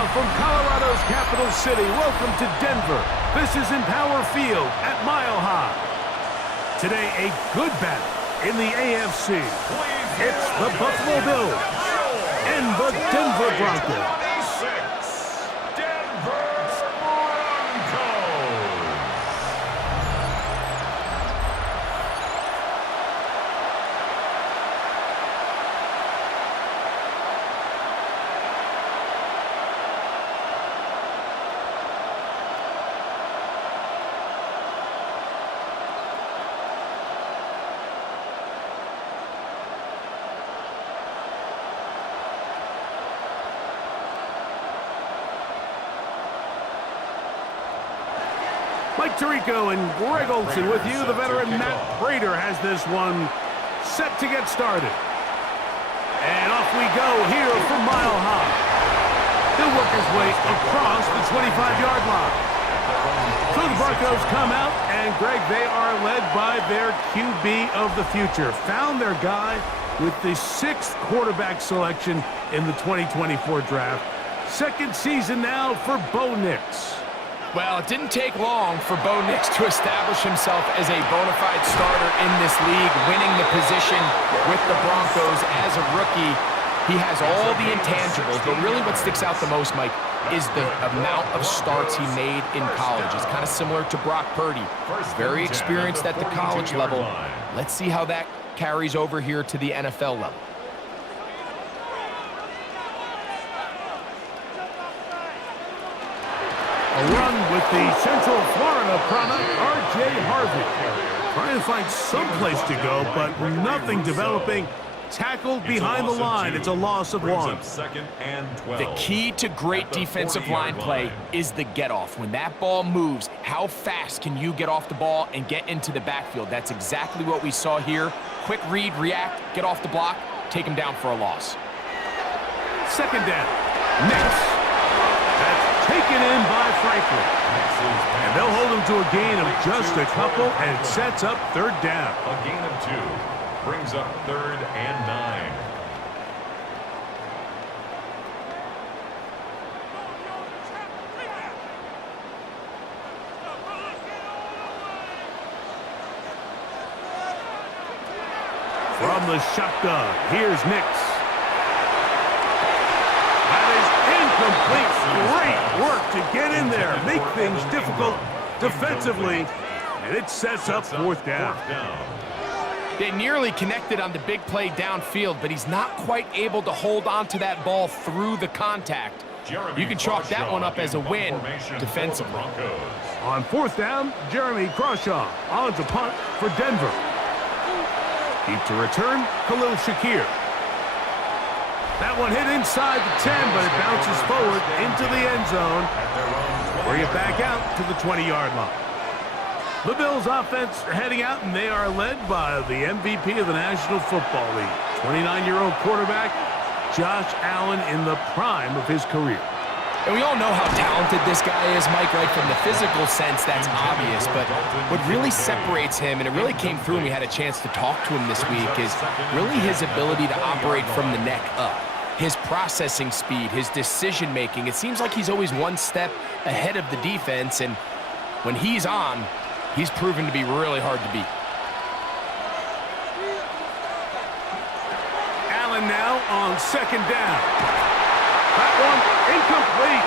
Now from Colorado's capital city, welcome to Denver. This is Empower Field at Mile High. Today, a good battle in the AFC. It's the Buffalo Bills and the Denver Broncos. Mike Tirico and Greg Olsen with you. The veteran Matt Prater has this one set to get started. And off we go here from Mile High. He'll work his way across the 25-yard line. So the Broncos come out, and Greg, they are led by their QB of the future. Found their guy with the 6th quarterback selection in the 2024 draft. Second season now for Bo Nix. Well, it didn't take long for Bo Nix to establish himself as a bona fide starter in this league, winning the position with the Broncos as a rookie. He has all the intangibles, but really what sticks out the most, Mike, is the amount of starts he made in college. It's kind of similar to Brock Purdy. Very experienced at the college level. Let's see how that carries over here to the NFL level. A run with the Central Florida product, R.J. Harvey. Trying to find some place to go, but nothing developing. Tackled behind the line. It's a loss of 1. The key to great defensive line play is the get-off. When that ball moves, how fast can you get off the ball and get into the backfield? That's exactly what we saw here. Quick read, react, get off the block, take him down for a loss. Second down. Next. Taken in by Franklin. And they'll hold him to a gain of just a couple, and it sets up third down. A gain of 2 brings up 3rd and 9. From the shotgun, here's Nix. Complete. Great work to get in there, make things difficult defensively, and it sets up 4th down. They nearly connected on the big play downfield, but he's not quite able to hold on to that ball through the contact. You can chalk that one up as a win defensively. On 4th down, Jeremy Crawshaw on to punt for Denver. Deep to return, Khalil Shakir. That one hit inside the 10, but it bounces forward into the end zone. Bring it back out to the 20-yard line. The Bills offense heading out, and they are led by the MVP of the National Football League, 29-year-old quarterback Josh Allen in the prime of his career. And we all know how talented this guy is, Mike, right? From the physical sense, that's obvious. But what really separates him, and it really came through when we had a chance to talk to him this week, is really his ability to operate from the neck up. His processing speed, his decision-making. It seems like he's always one step ahead of the defense, and when he's on, he's proven to be really hard to beat. Allen now on 2nd down. That one incomplete.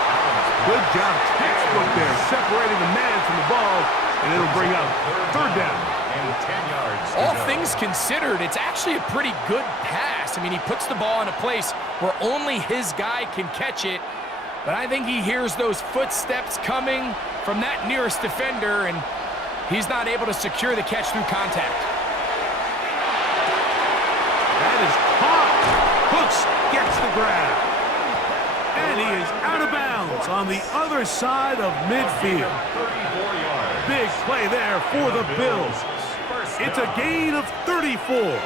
Good job, textbook there, separating the man from the ball, and it'll bring up 3rd down. And 10 yards. All things considered, it's actually a pretty good pass. I mean, he puts the ball in a place where only his guy can catch it, but I think he hears those footsteps coming from that nearest defender, and he's not able to secure the catch through contact. That is caught. Hooks gets the grab. And he is out of bounds on the other side of midfield. Big play there for the Bills. It's a gain of 34.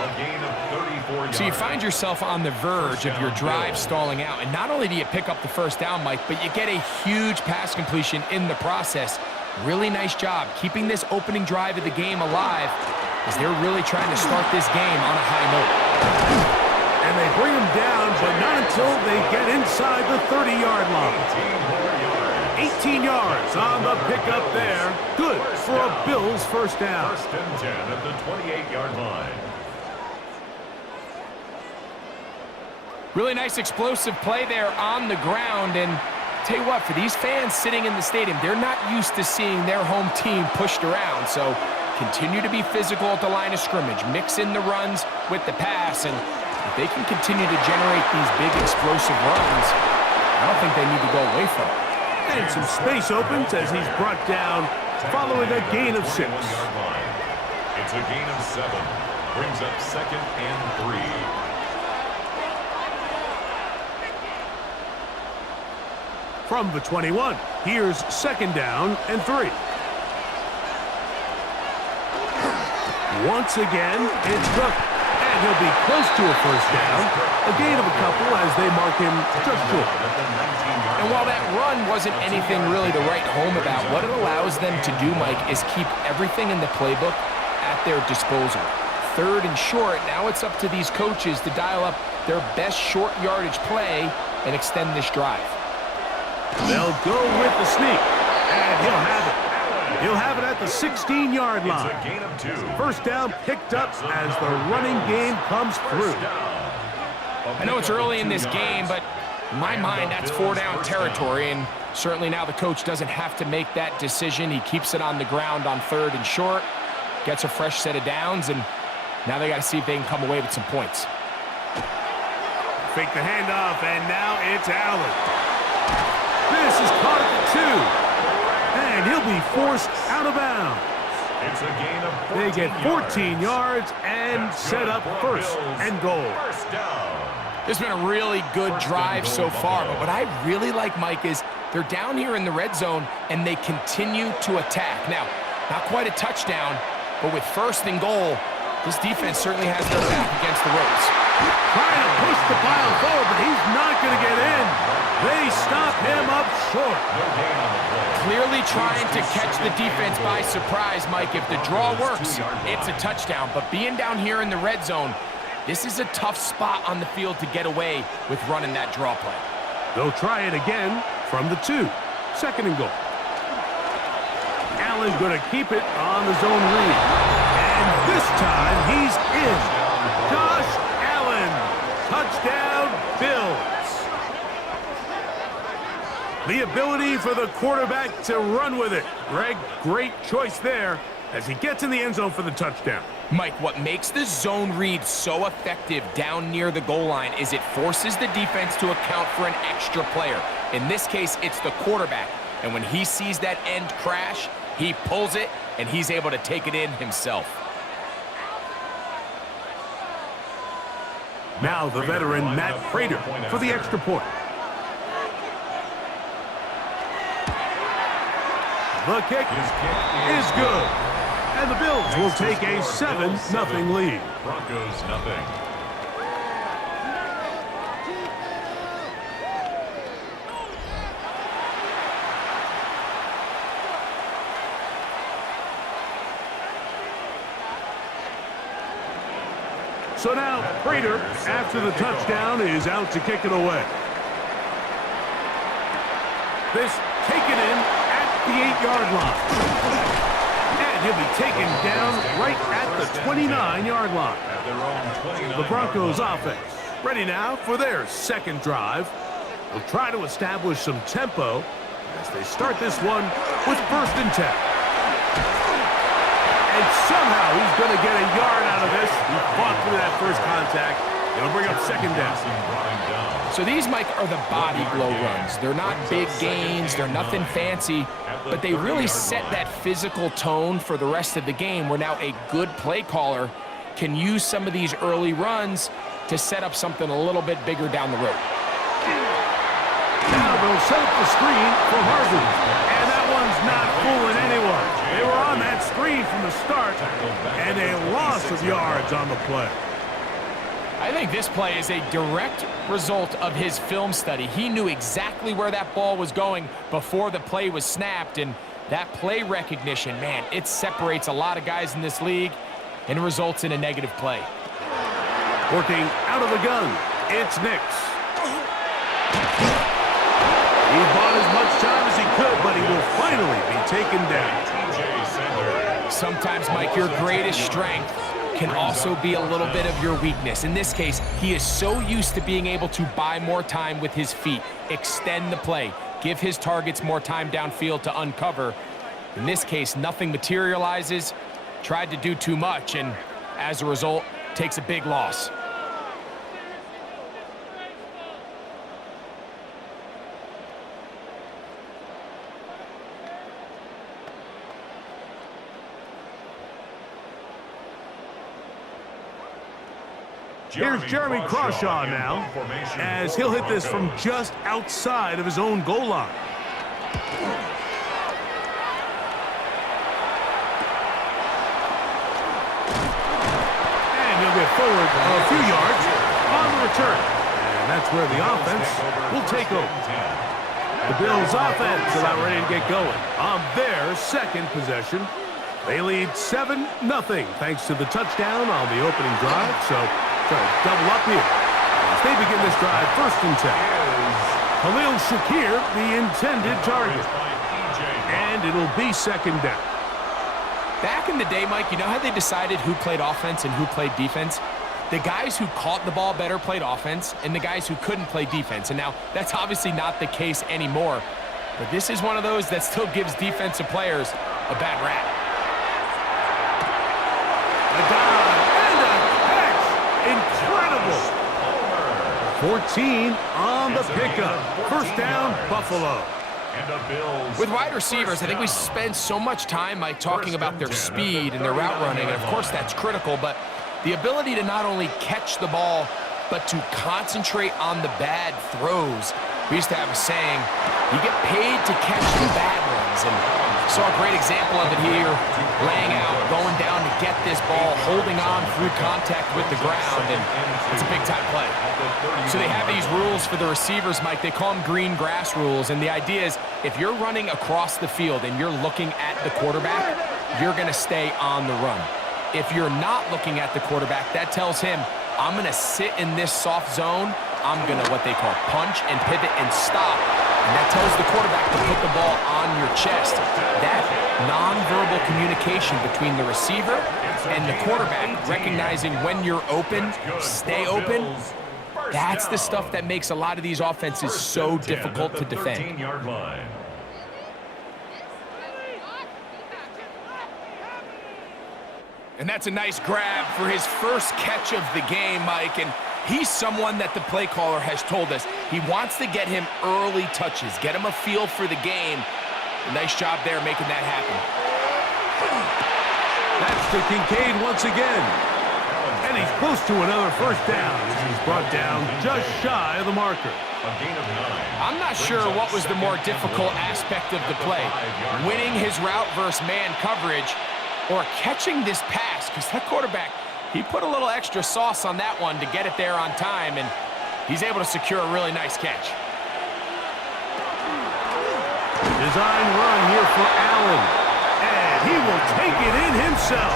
So you find yourself on the verge of your drive stalling out, and not only do you pick up the 1st down, Mike, but you get a huge pass completion in the process. Really nice job keeping this opening drive of the game alive, as they're really trying to start this game on a high note. And they bring him down but not until they get inside the 30-yard line. 18 yards on the pickup there. Good for a Bills first down. First and 10 at the 28-yard line. Really nice explosive play there on the ground, and tell you what, for these fans sitting in the stadium, they're not used to seeing their home team pushed around, so continue to be physical at the line of scrimmage, mix in the runs with the pass, and if they can continue to generate these big explosive runs, I don't think they need to go away from it. And some space opens as he's brought down following a gain of 6. It's a gain of 7. Brings up 2nd and 3. From the 21, here's 2nd down and 3. Once again, it's Cook, and he'll be close to a first down. A gain of a couple as they mark him just short. And while that run wasn't anything really to write home about, what it allows them to do, Mike, is keep everything in the playbook at their disposal. 3rd and short, now it's up to these coaches to dial up their best short yardage play and extend this drive. They'll go with the sneak, and he'll have it. He'll have it at the 16-yard line. It's a gain of 2. First down picked up as the running game comes through. I know it's early in this game, but in my mind, that's 4-down territory, and certainly now the coach doesn't have to make that decision. He keeps it on the ground on 3rd and short, gets a fresh set of downs, and now they got to see if they can come away with some points. Fake the handoff, and now it's Allen. This is caught at the 2, and he'll be forced out of bounds. It's a gain of 14 They get 14 yards and set up first and goal. First down. This has been a really good drive so far, but what I really like, Mike, is they're down here in the red zone, and they continue to attack. Now, not quite a touchdown, but with 1st and goal, this defense certainly has their back against the ropes. Trying to push the pile forward, but he's not going to get in. They stop him up short. Clearly trying to catch the defense by surprise, Mike. If the draw works, it's a touchdown. But being down here in the red zone, this is a tough spot on the field to get away with running that draw play. They'll try it again from the 2. 2nd and goal. Allen going to keep it on the zone read. And this time he's in. Josh Allen. Touchdown, Bills. The ability for the quarterback to run with it. Greg, great choice there as he gets in the end zone for the touchdown. Mike, what makes the zone read so effective down near the goal line is it forces the defense to account for an extra player. In this case, it's the quarterback. And when he sees that end crash, he pulls it, and he's able to take it in himself. Now the veteran Matt Prater for the extra point. The kick is good. And the Bills will take a 7-0 lead. Broncos nothing. So now Prater, after the touchdown, is out to kick it away. This taken in at the 8-yard line. And he'll be taken down right at the 29-yard line. The Broncos offense ready now for their 2nd drive. They'll try to establish some tempo as they start this one with 1st and 10. And somehow he's going to get a yard out of this. He fought through that first contact. It'll bring up 2nd down. So these, Mike, are the body blow runs. They're not big gains. They're nothing fancy. But they really set that physical tone for the rest of the game where now a good play caller can use some of these early runs to set up something a little bit bigger down the road. Now they'll set up the screen for Harvey. And that one's not fooling anyone. They were on that screen from the start, and a loss of yards on the play. I think this play is a direct result of his film study. He knew exactly where that ball was going before the play was snapped, and that play recognition, man, it separates a lot of guys in this league and results in a negative play. Working out of the gun, It's Nix. He bought as much time as he could, but he will finally be taken down. Sometimes, Mike, your greatest strength can also be a little bit of your weakness. In this case, he is so used to being able to buy more time with his feet, extend the play, give his targets more time downfield to uncover. In this case, nothing materializes, tried to do too much, and as a result, takes a big loss. Here's Jeremy Crawshaw now, as he'll hit this from just outside of his own goal line. And he'll get forward a few yards on the return. And that's where the offense will take over. The Bills' offense is about ready to get going on their second possession. They lead 7-0 thanks to the touchdown on the opening drive. So try to double up here as they begin this drive 1st and 10. Khalil Shakir, the intended target. And it'll be 2nd down. Back in the day, Mike, you know how they decided who played offense and who played defense? The guys who caught the ball better played offense, and the guys who couldn't play defense. And now, that's obviously not the case anymore. But this is one of those that still gives defensive players a bad rap. A dive and a catch. Incredible. 14 on the pickup. 1st down, Buffalo. With wide receivers, I think we spend so much time, Mike, talking about their speed and their route running, and of course that's critical, but the ability to not only catch the ball, but to concentrate on the bad throws. We used to have a saying, you get paid to catch the bad ones, and saw a great example of it here, laying out, going down to get this ball, holding on through contact with the ground, and it's a big-time play. So they have these rules for the receivers, Mike. They call them green grass rules, and the idea is if you're running across the field and you're looking at the quarterback, you're going to stay on the run. If you're not looking at the quarterback, that tells him, I'm going to sit in this soft zone. I'm going to what they call punch and pivot and stop. And that tells the quarterback to put the ball on your chest. That nonverbal communication between the receiver and the quarterback, recognizing when you're open, stay open, that's the stuff that makes a lot of these offenses so difficult to defend. And that's a nice grab for his first catch of the game, Mike. And he's someone that the play caller has told us he wants to get him early touches, get him a feel for the game. A nice job there making that happen. That's to Kincaid once again. And he's close to another 1st down as he's brought down just shy of the marker. I'm not sure what was the more difficult aspect of the play, winning his route versus man coverage or catching this pass, because that quarterback, he put a little extra sauce on that one to get it there on time, and he's able to secure a really nice catch. Design run here for Allen, and he will take it in himself.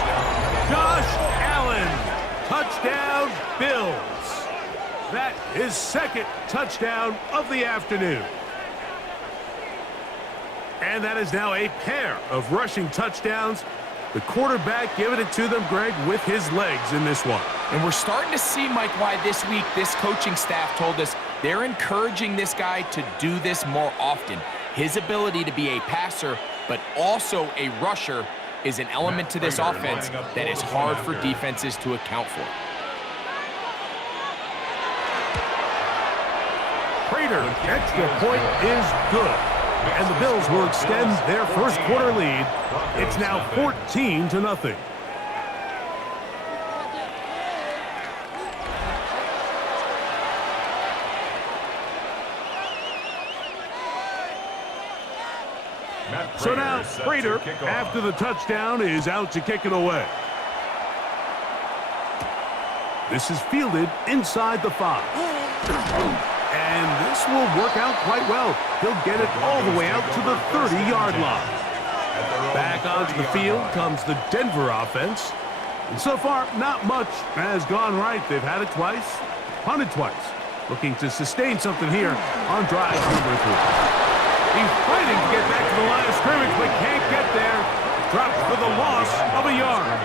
Josh Allen, touchdown Bills. That is 2nd touchdown of the afternoon. And that is now a pair of rushing touchdowns. The quarterback giving it to them, Greg, with his legs in this one. And we're starting to see, Mike, why this week this coaching staff told us they're encouraging this guy to do this more often. His ability to be a passer, but also a rusher, is an element to this offense that is hard for defenses to account for. Prater, extra point is good. And the Bills will extend their 1st quarter lead. It's now 14-0. So now, Prater, after the touchdown, is out to kick it away. This is fielded inside the 5. And this will work out quite well. He'll get it all the way out to the 30-yard line. Back onto the field comes the Denver offense. And so far, not much has gone right. They've had it twice, punted twice. Looking to sustain something here on drive number 3. He's fighting to get back to the line of scrimmage, but can't get there. Drops for the loss of a yard.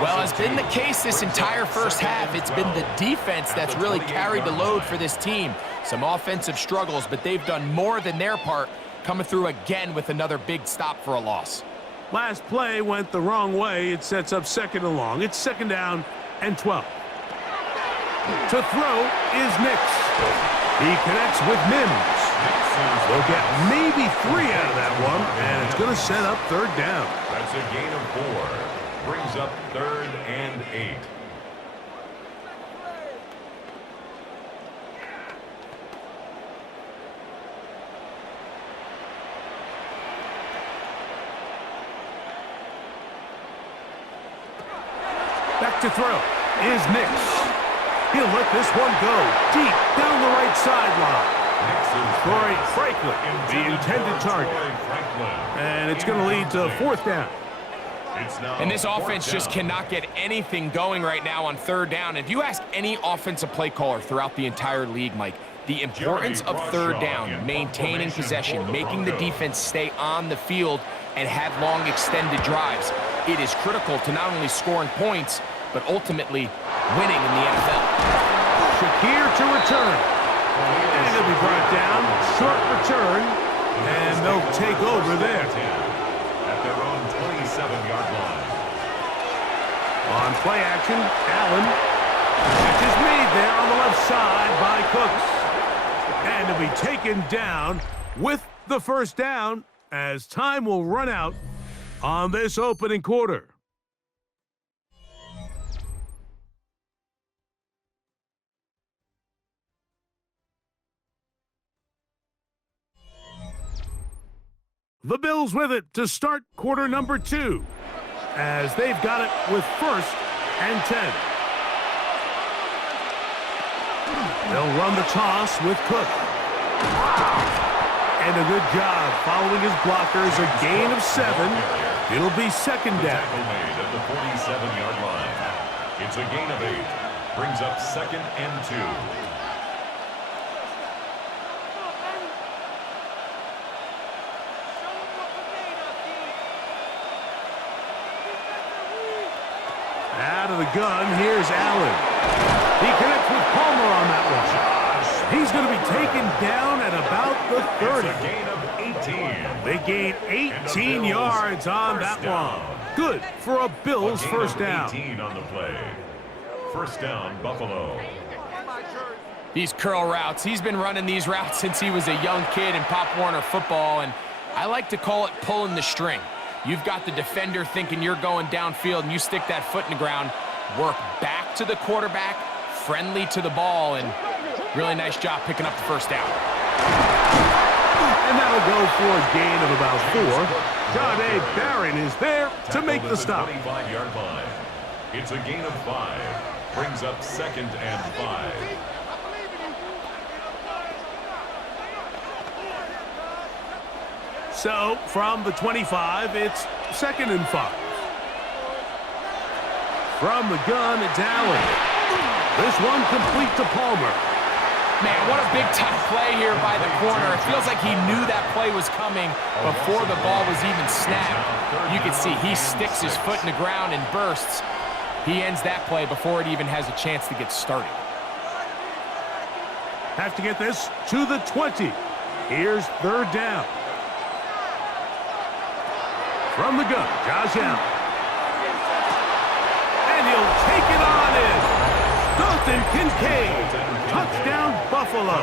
Well, as been the case this entire first half, it's been the defense that's really carried the load for this team. Some offensive struggles, but they've done more than their part, coming through again with another big stop for a loss. Last play went the wrong way. It sets up 2nd and long. It's 2nd down and 12. To throw is Nix. He connects with Mims. They'll get maybe 3 out of that one, and it's going to set up 3rd down. That's a gain of 4. Brings up 3rd and 8. Back to throw is Nix. He'll let this one go deep down the right sideline. Troy Franklin, the intended target. And it's going to lead to 4th down. And this offense just cannot get anything going right now on 3rd down. If you ask any offensive play caller throughout the entire league, Mike, the importance of 3rd down, maintaining possession, making the defense stay on the field and have long extended drives, it is critical to not only scoring points, but ultimately winning in the NFL. Shakir to return. And he'll be brought down. Short return. And they'll take over there. At their own 27-yard line. On play action, Allen. Catch is made there on the left side by Cooks. And he'll be taken down with the 1st down as time will run out on this opening quarter. The Bills with it to start quarter number 2, as they've got it with 1st and 10. They'll run the toss with Cook. And a good job following his blockers, a gain of 7. It'll be 2nd down. Tackle made at the 47-yard line. It's a gain of 8. Brings up 2nd and 2. Out of the gun, here's Allen. He connects with Palmer on that one. He's going to be taken down at about the 30. It's a gain of 18. They gain 18 yards on that one. Good for a Bills first down. 18 on the play. First down, Buffalo. These curl routes, he's been running these routes since he was a young kid in Pop Warner football, and I like to call it pulling the string. You've got the defender thinking you're going downfield, and you stick that foot in the ground, work back to the quarterback, friendly to the ball, and really nice job picking up the 1st down. And that'll go for a gain of about 4. John A. Barron is there to make the stop. 25-yard line. It's a gain of 5. Brings up 2nd and 5. So, from the 25, it's 2nd and 5. From the gun, it's Allen. This one complete to Palmer. Man, what a big-time play here by the corner. It feels like he knew that play was coming before the ball was even snapped. You can see he sticks his foot in the ground and bursts. He ends that play before it even has a chance to get started. Have to get this to the 20. Here's 3rd down. From the gun, Josh Allen. And he'll take it on in. Dalton Kincaid. Touchdown, Buffalo.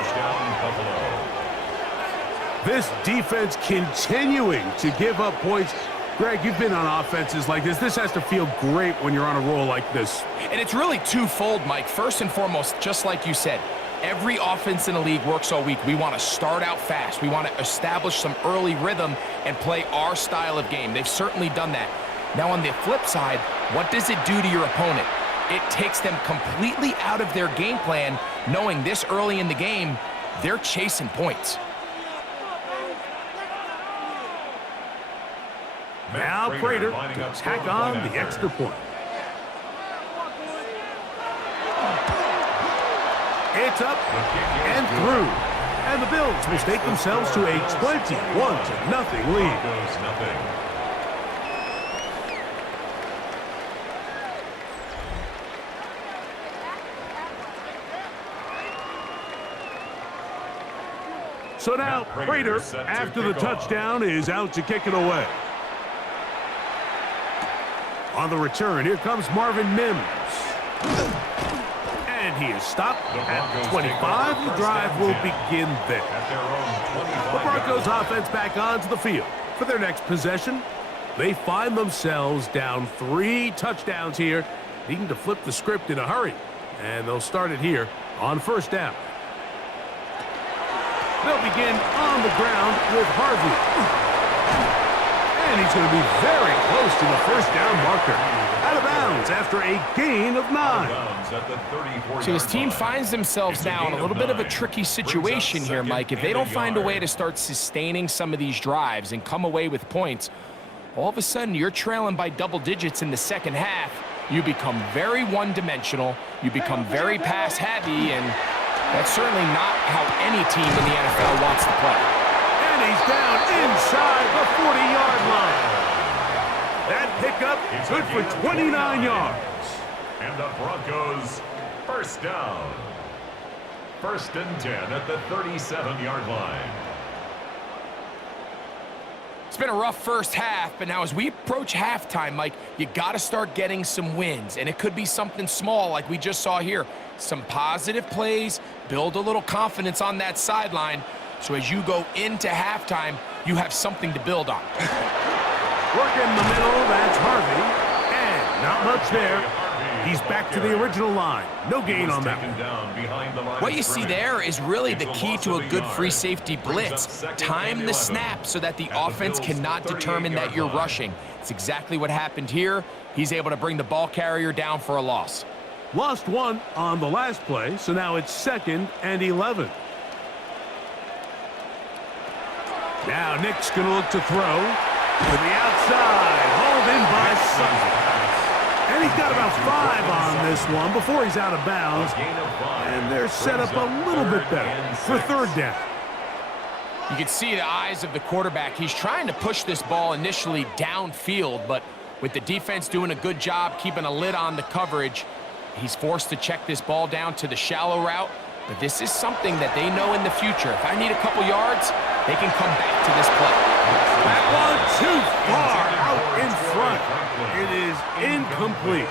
This defense continuing to give up points. Greg, you've been on offenses like this. This has to feel great when you're on a roll like this. And it's really twofold, Mike. First and foremost, just like you said, every offense in the league works all week. We want to start out fast. We want to establish some early rhythm and play our style of game. They've certainly done that. Now, on the flip side, what does it do to your opponent? It takes them completely out of their game plan, knowing this early in the game, they're chasing points. Now Prater to tack on the extra point. It's up and through. And the Bills will stake themselves to a 21-0 lead. Broncos nothing. So now, Prater, after the touchdown, is out to kick it away. On the return, here comes Marvin Mims. And he is stopped at 25. The drive will begin there. The Broncos offense back onto the field. For their next possession, they find themselves down 3 touchdowns here, needing to flip the script in a hurry. And they'll start it here on first down. They'll begin on the ground with Harvey. And he's going to be very close to the first down marker. Out of bounds after a gain of 9. So this team finds themselves now in a little bit of a tricky situation here, Mike. If they don't find a way to start sustaining some of these drives and come away with points, all of a sudden you're trailing by double digits in the second half. You become very one-dimensional. You become very pass-heavy, and that's certainly not how any team in the NFL wants to play. And he's down inside the 40-yard line. That pickup good for 29 yards. And the Broncos first down. 1st and 10 at the 37-yard line. It's been a rough first half, but now as we approach halftime, Mike, you got to start getting some wins. And it could be something small like we just saw here. Some positive plays, build a little confidence on that sideline. So as you go into halftime, you have something to build on. Work in the middle, that's Harvey. And not much there. He's back to the original line. No gain on that one. What you see there is really the key to a good free safety blitz. Time the snap so that the offense cannot determine that you're rushing. It's exactly what happened here. He's able to bring the ball carrier down for a loss. Lost 1 on the last play, so now it's 2nd and 11. Now Nick's going to look to throw. To the outside, hauled in by Sutton. And he's got about 5 on this one before he's out of bounds. And they're set up a little bit better for 3rd down. You can see the eyes of the quarterback. He's trying to push this ball initially downfield, but with the defense doing a good job keeping a lid on the coverage, he's forced to check this ball down to the shallow route. But this is something that they know in the future. If I need a couple yards, they can come back to this play. That one too far out in front. It is incomplete.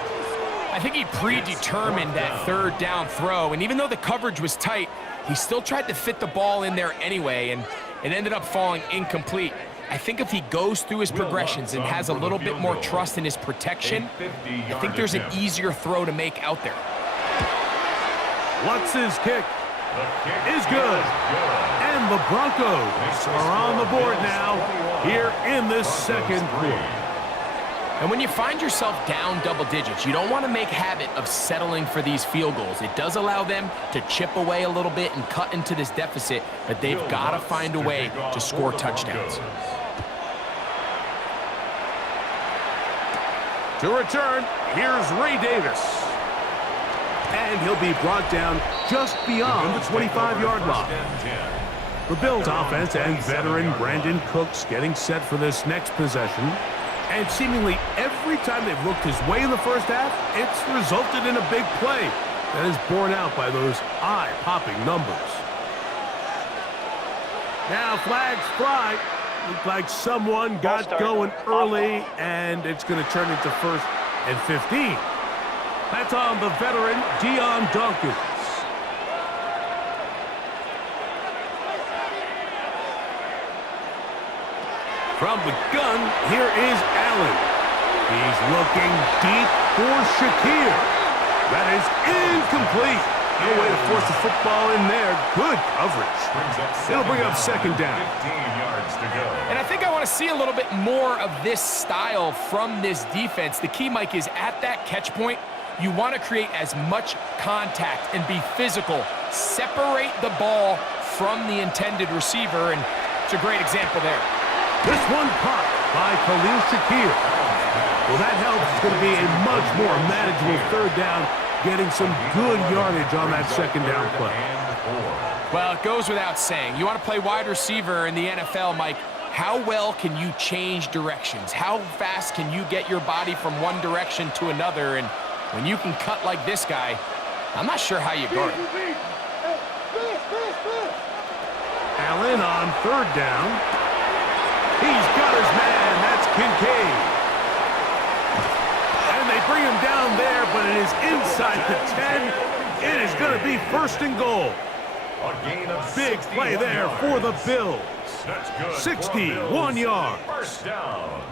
I think he predetermined that 3rd down throw, and even though the coverage was tight, he still tried to fit the ball in there anyway, and it ended up falling incomplete. I think if he goes through his progressions and has a little bit more trust in his protection, I think there's an easier throw to make out there. What's his kick? Is good. And the Broncos are on the board now here in this 2nd quarter. And when you find yourself down double digits, you don't want to make habit of settling for these field goals. It does allow them to chip away a little bit and cut into this deficit, but they've got to find a way to score touchdowns. To return, here's Ray Davis. And he'll be brought down just beyond the 25-yard line. The Bills offense and veteran Brandon Cooks getting set for this next possession. And seemingly every time they've looked his way in the first half, it's resulted in a big play that is borne out by those eye-popping numbers. Now flags fly. Looked like someone got going early, and it's going to turn into 1st and 15. That's on the veteran Dion Dawkins. From the gun, here is Allen. He's looking deep for Shakir. That is incomplete. No way to force the football in there. Good coverage. It'll bring up 2nd down. 15 yards to go. And I think I want to see a little bit more of this style from this defense. The key, Mike, is at that catch point, you want to create as much contact and be physical. Separate the ball from the intended receiver, and it's a great example there. This one caught by Khalil Shakir. Well, that helps. It's going to be a much more manageable 3rd down getting some good yardage on that second down play. Well, it goes without saying. You want to play wide receiver in the NFL, Mike. How well can you change directions? How fast can you get your body from one direction to another? And when you can cut like this guy, I'm not sure how you guard it. Allen on third down. He's got his man. That's Kincaid. And they bring him down there, but it is inside the 10. It is going to be first and goal. Big play there for the Bills. 61 yards. First down.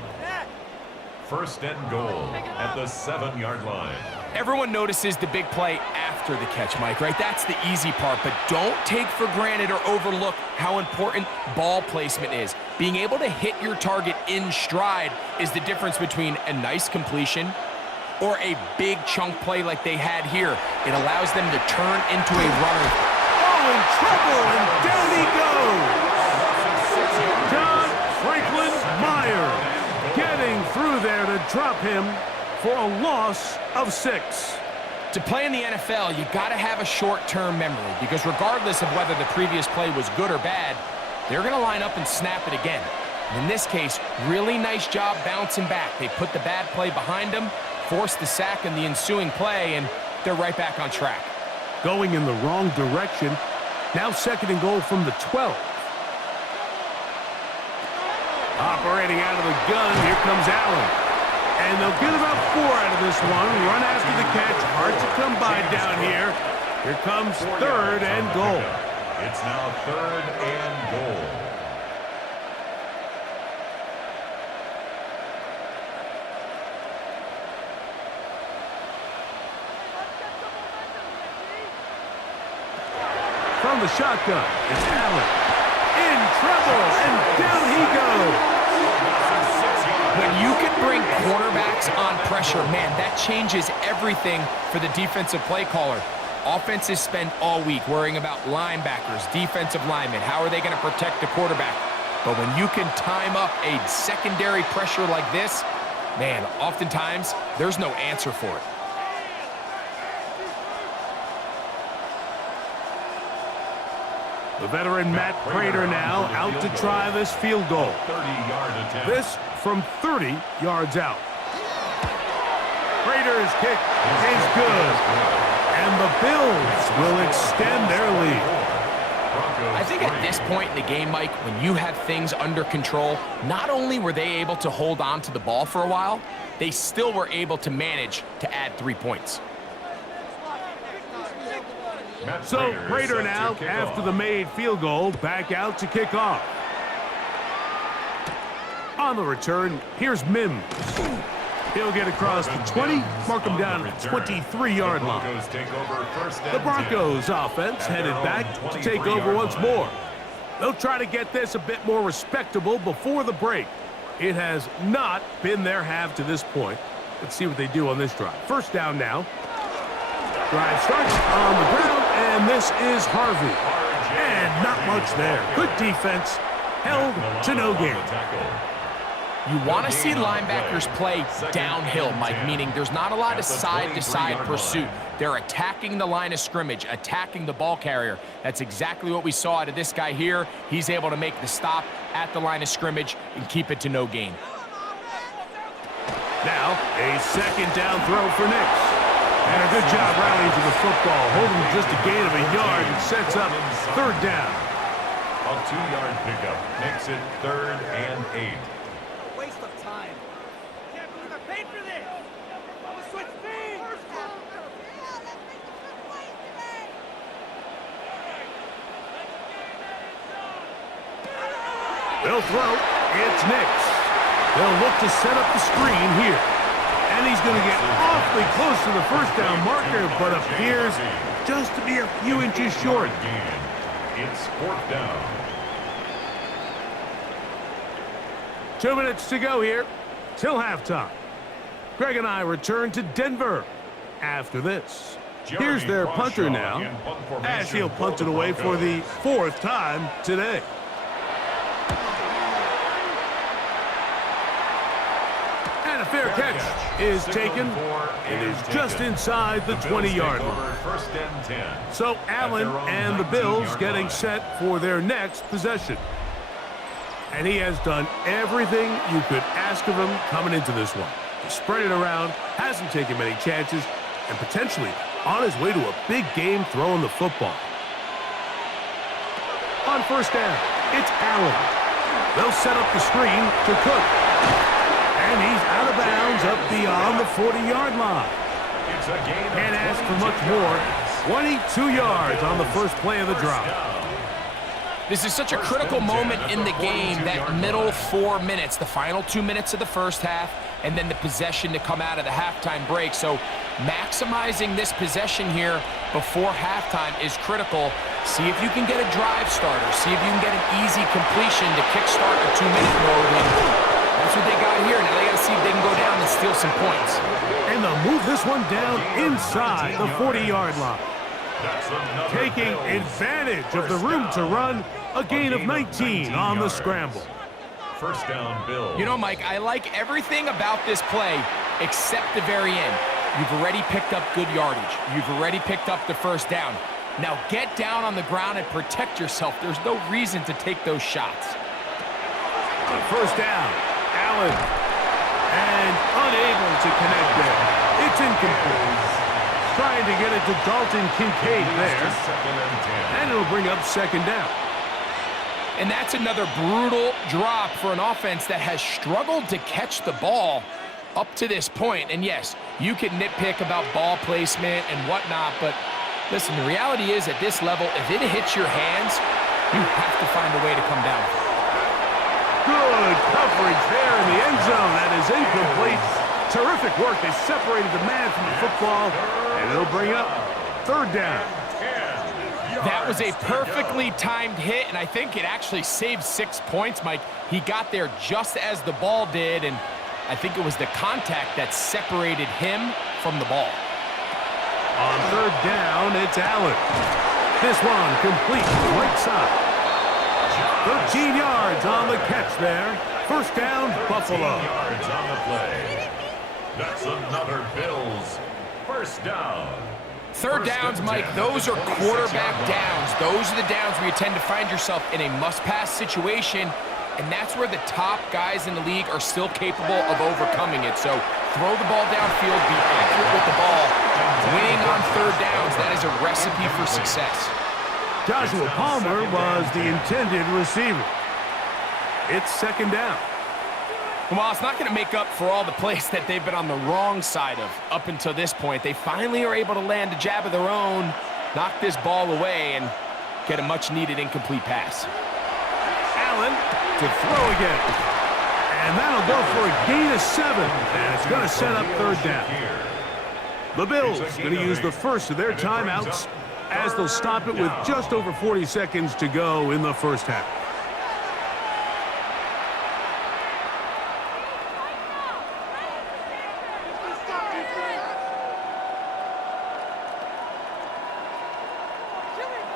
First and goal at the 7-yard line. Everyone notices the big play after the catch, Mike, right? That's the easy part, but don't take for granted or overlook how important ball placement is. Being able to hit your target in stride is the difference between a nice completion or a big chunk play like they had here. It allows them to turn into a runner. Oh, in trouble, and down he goes. John Franklin Myers getting through there to drop him for a loss of 6. To play in the NFL, you got to have a short-term memory because regardless of whether the previous play was good or bad, they're going to line up and snap it again. And in this case, really nice job bouncing back. They put the bad play behind them, forced the sack in the ensuing play, and they're right back on track. Going in the wrong direction. Now second and goal from the 12. Operating out of the gun, here comes Allen. And they'll get about 4 out of this one. Run after the catch, hard to come by down here. Here comes third and goal. It's now third and goal. From the shotgun, it's Allen. In trouble, and down he goes. When you can bring quarterbacks on pressure, man, that changes everything for the defensive play caller. Offenses spend all week worrying about linebackers, defensive linemen. How are they going to protect the quarterback? But when you can time up a secondary pressure like this, man, oftentimes there's no answer for it. The veteran Matt Prater now out to try this field goal. 30-yard attempt. This from 30 yards out. Prater's kick is good. And the Bills will extend their lead. I think at this point in the game, Mike, when you have things under control, not only were they able to hold on to the ball for a while, they still were able to manage to add 3 points. So Prater now, after the made field goal, back out to kick off. On the return, here's Mims. He'll get across the 20, mark him down at the 23-yard line. The Broncos offense headed back to take over once more. They'll try to get this a bit more respectable before the break. It has not been their half to this point. Let's see what they do on this drive. First down now. Drive starts on the ground, and this is Harvey. And not much there. Good defense, held to no gain. You want to see linebackers play downhill, Mike, meaning there's not a lot of side-to-side pursuit. They're attacking the line of scrimmage, attacking the ball carrier. That's exactly what we saw out of this guy here. He's able to make the stop at the line of scrimmage and keep it to no gain. Now, a second down throw for Nix. And a good job rallying to the football, holding just a gain of a yard and sets up third down. A 2-yard pickup makes it 3rd and 8. Waste of time. Can't believe I paid for this. I'm a switch speed. They'll throw. It's Nix. They'll look to set up the screen here. And he's going to get awfully close to the first down marker, but appears just to be a few inches short. It's 4th down. 2 minutes to go here till halftime. Greg and I return to Denver after this. Here's their punter now, as he'll punt it away for the 4th time today. And a a fair catch is taken. It is just inside the 20-yard line. First and 10. So Allen and the Bills getting set for their next possession. And he has done everything you could ask of him coming into this one. He spread it around, hasn't taken many chances, and potentially on his way to a big game throwing the football. On first down, it's Allen. They'll set up the screen to Cook. And he's out of bounds up beyond the 40-yard line. Can't ask for much more. 22 yards on the first play of the drive. This is such a critical moment in the game, that middle 4 minutes, the final 2 minutes of the first half, and then the possession to come out of the halftime break. So maximizing this possession here before halftime is critical. See if you can get a drive starter. See if you can get an easy completion to kickstart a 2-minute mode. And that's what they got here. Now they got to see if they can go down and steal some points. And they'll move this one down inside the 40-yard line. Taking advantage of the room to run, a gain of 19 on the scramble. First down, Bill. You know, Mike, I like everything about this play except the very end. You've already picked up good yardage. You've already picked up the first down. Now get down on the ground and protect yourself. There's no reason to take those shots. First down, Allen. And unable to connect there. It's incomplete. Trying to get it to Dalton Kincaid there. And it'll bring up second down. And that's another brutal drop for an offense that has struggled to catch the ball up to this point. And yes, you can nitpick about ball placement and whatnot, but listen, the reality is at this level, if it hits your hands, you have to find a way to come down. Good coverage there in the end zone. That is incomplete. Terrific work. They separated the man from the football, and it'll bring up third down. That was a perfectly timed hit, and I think it actually saved 6 points, Mike. He got there just as the ball did, and I think it was the contact that separated him from the ball. On third down, it's Allen. This one complete right side. 13 yards on the catch there. First down, Buffalo. 13 yards on the play. That's another Bills first down. Third downs, Mike, those are quarterback downs. Those are the downs where you tend to find yourself in a must-pass situation, and that's where the top guys in the league are still capable of overcoming it. So throw the ball downfield, be accurate with the ball. Winning on third downs, that is a recipe for success. Joshua Palmer was the intended receiver. It's second down. Well, it's not going to make up for all the plays that they've been on the wrong side of up until this point. They finally are able to land a jab of their own, knock this ball away, and get a much-needed incomplete pass. Allen to throw again. And that'll go for a gain of 7. And it's going to set up third down. The Bills going to use the first of their timeouts as they'll stop it with just over 40 seconds to go in the first half.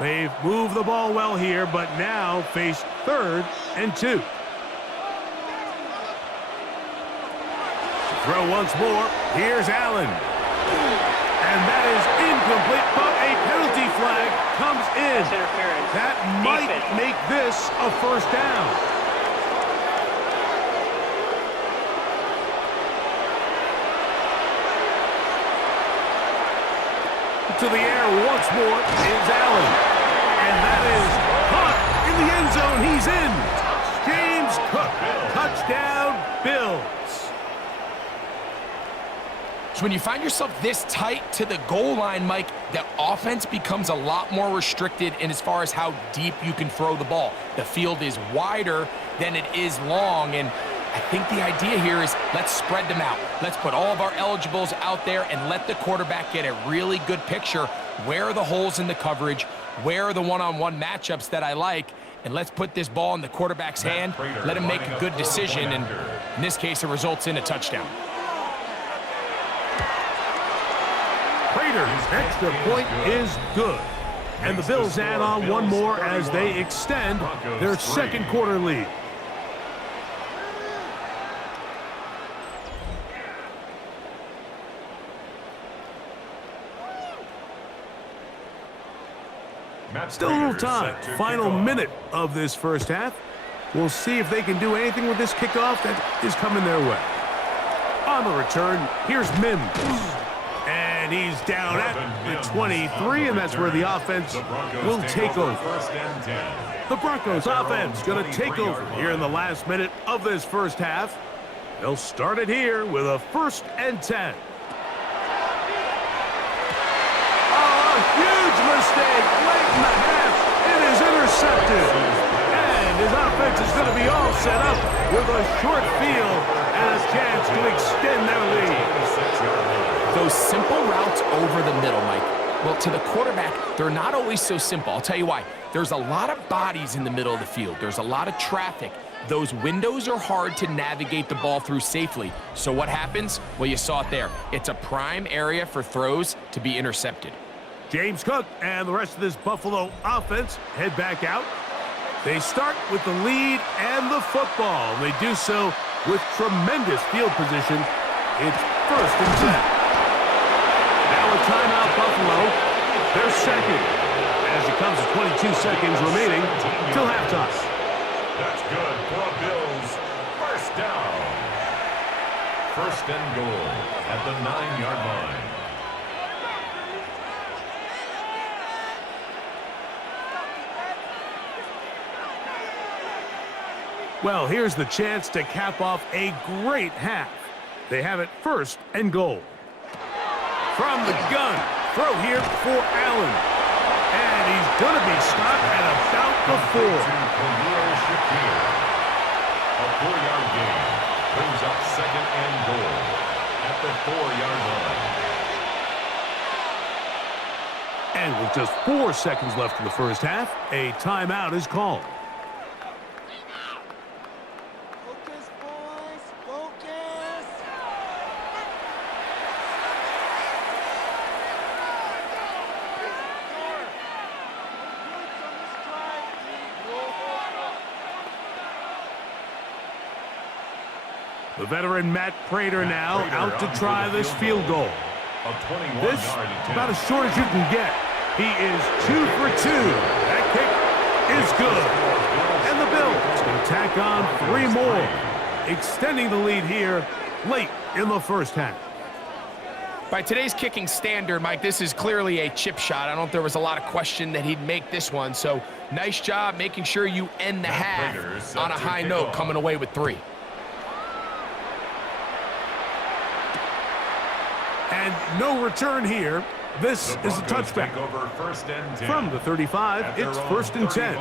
They've moved the ball well here, but now face 3rd and 2. Throw once more. Here's Allen. And that is incomplete, but a penalty flag comes in. That might make this a first down. To the air once more is Allen. And that is caught in the end zone. He's in. James Cook. Touchdown, Bills. So when you find yourself this tight to the goal line, Mike, the offense becomes a lot more restricted in as far as how deep you can throw the ball. The field is wider than it is long, and I think the idea here is let's spread them out. Let's put all of our eligibles out there and let the quarterback get a really good picture. Where are the holes in the coverage? Where are the one-on-one matchups that I like? And let's put this ball in the quarterback's hand. Let him make a good decision, and in this case, it results in a touchdown. Prater's extra point is good. And the Bills add on one more as they extend their second quarter lead. Still a little time. Final minute of this first half. We'll see if they can do anything with this kickoff that is coming their way. On the return, here's Mims. And he's down at the 23, and that's where the offense will take over. The Broncos offense going to take over here in the last minute of this first half. They'll start it here with a 1st and 10. Oh, a huge mistake late in the half. It is intercepted. And his offense is going to be all set up with a short field and a chance to extend their lead. Those simple routes over the middle, Mike. Well, to the quarterback, they're not always so simple. I'll tell you why. There's a lot of bodies in the middle of the field. There's a lot of traffic. Those windows are hard to navigate the ball through safely. So what happens? Well, you saw it there. It's a prime area for throws to be intercepted. James Cook and the rest of this Buffalo offense head back out. They start with the lead and the football. They do so with tremendous field position. It's 1st and 10. Now a timeout, Buffalo. They're second as it comes to 22 seconds remaining till halftime. That's good for the Bills. 1st down. 1st and goal at the 9-yard line. Well, here's the chance to cap off a great half. They have it 1st and goal. From the gun, throw here for Allen. And he's going to be stopped at about the 4. A 4-yard gain brings up 2nd and goal at the 4-yard line. And with just 4 seconds left in the first half, a timeout is called. Focus, boys, focus. The veteran Matt Prater now out to try this field goal. This about as short as you can get. He is 2 for 2. That kick is good. And the Bills can tack on 3 more, extending the lead here late in the first half. By today's kicking standard, Mike, this is clearly a chip shot. I don't know if there was a lot of question that he'd make this one. So nice job making sure you end the half on a high note, coming away with 3. And no return here. This is a touchback. From the 35, it's 1st and 10.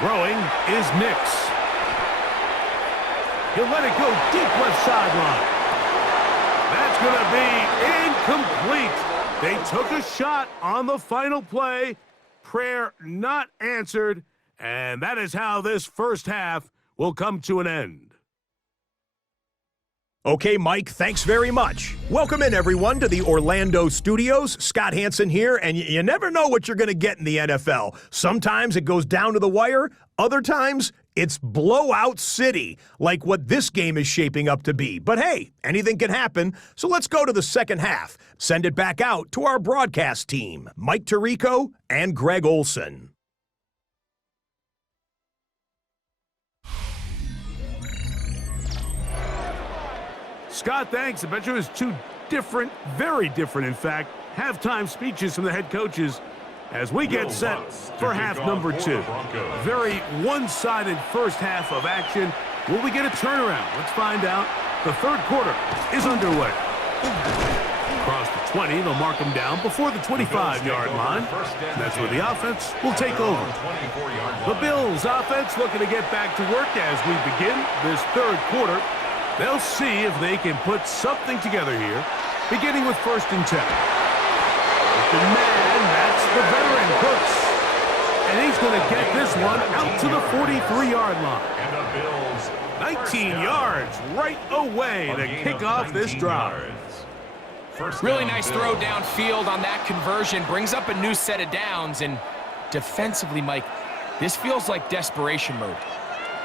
Throwing is Nix. He'll let it go deep left sideline. That's going to be incomplete. They took a shot on the final play. Prayer not answered. And that is how this first half will come to an end. Okay, Mike, thanks very much. Welcome in, everyone, to the Orlando studios. Scott Hansen here, and you never know what you're going to get in the NFL. Sometimes it goes down to the wire. Other times, it's blowout city, like what this game is shaping up to be. But hey, anything can happen, so let's go to the second half. Send it back out to our broadcast team, Mike Tirico and Greg Olson. Scott, thanks. I bet you it was 2 different, very different, in fact, halftime speeches from the head coaches as we get set for half number 2. Very one-sided first half of action. Will we get a turnaround? Let's find out. The 3rd quarter is underway. Across the 20, they'll mark them down before the 25-yard line. That's where the offense will take over. The Bills offense looking to get back to work as we begin this 3rd quarter. They'll see if they can put something together here, beginning with 1st and 10. Open man, that's the veteran Cooks. And he's going to get this one out to the 43-yard line. And the Bills 19 yards right away to kick off this drive. Really nice throw downfield on that conversion. Brings up a new set of downs. And defensively, Mike, this feels like desperation mode.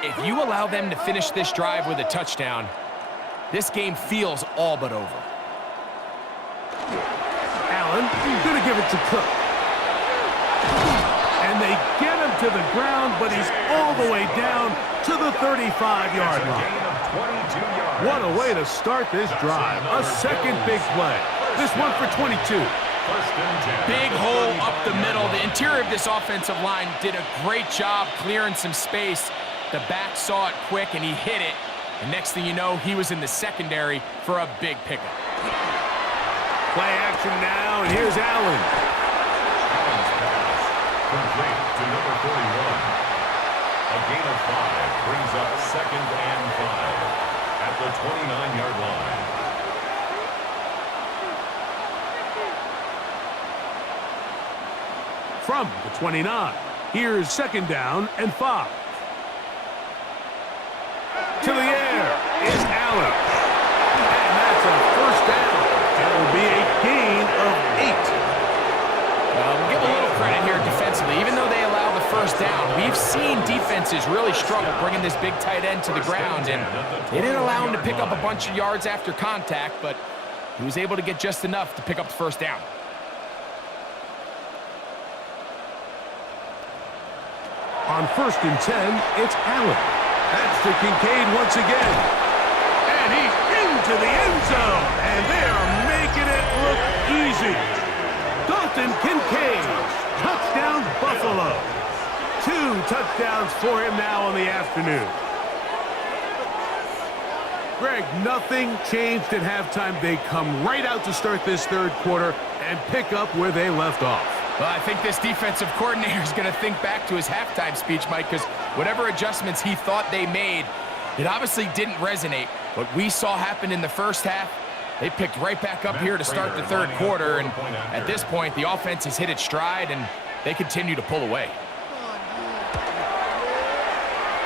If you allow them to finish this drive with a touchdown, this game feels all but over. Allen Allen, gonna give it to Cook. And they get him to the ground, but he's all the way down to the 35-yard line. What a way to start this drive. A second big play. This one for 22. Big hole up the middle. The interior of this offensive line did a great job clearing some space. The back saw it quick, and he hit it. And next thing you know, he was in the secondary for a big pickup. Play action now, and here's Allen. Complete to number 41. A gain of 5 brings up 2nd and 5 at the 29-yard line. From the 29, here's 2nd down and 5. To the air is Allen. And that's a first down. That will be a gain of 8. We'll give a little credit here defensively. Even though they allowed the first down, we've seen defenses really struggle bringing this big tight end to the ground, and they didn't allow him to pick up a bunch of yards after contact, but he was able to get just enough to pick up the first down. On 1st and 10, it's Allen. That's to Kincaid once again. And he's into the end zone, and they are making it look easy. Dalton Kincaid, touchdown Buffalo. 2 touchdowns for him now in the afternoon. Greg, nothing changed at halftime. They come right out to start this third quarter and pick up where they left off. Well, I think this defensive coordinator is going to think back to his halftime speech, Mike, because whatever adjustments he thought they made, it obviously didn't resonate. What we saw happen in the first half, they picked right back up here to start the third quarter, and at this point, the offense has hit its stride, and they continue to pull away.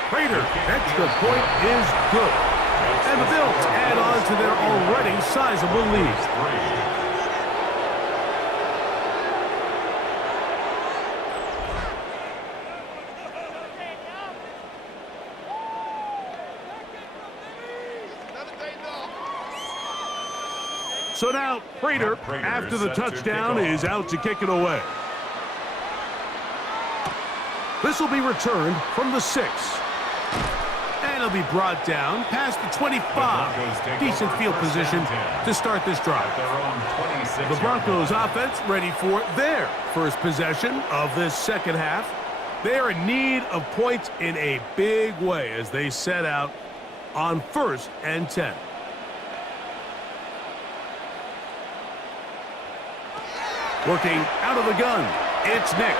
Prater, extra point is good. And the Bills add on to their already sizable lead. So now, Prater, after the touchdown, is out to kick it away. This will be returned from the 6. And it'll be brought down past the 25. Decent field position to start this drive. The Broncos offense ready for their first possession of this second half. They are in need of points in a big way as they set out on 1st and 10. Working out of the gun, it's Nix.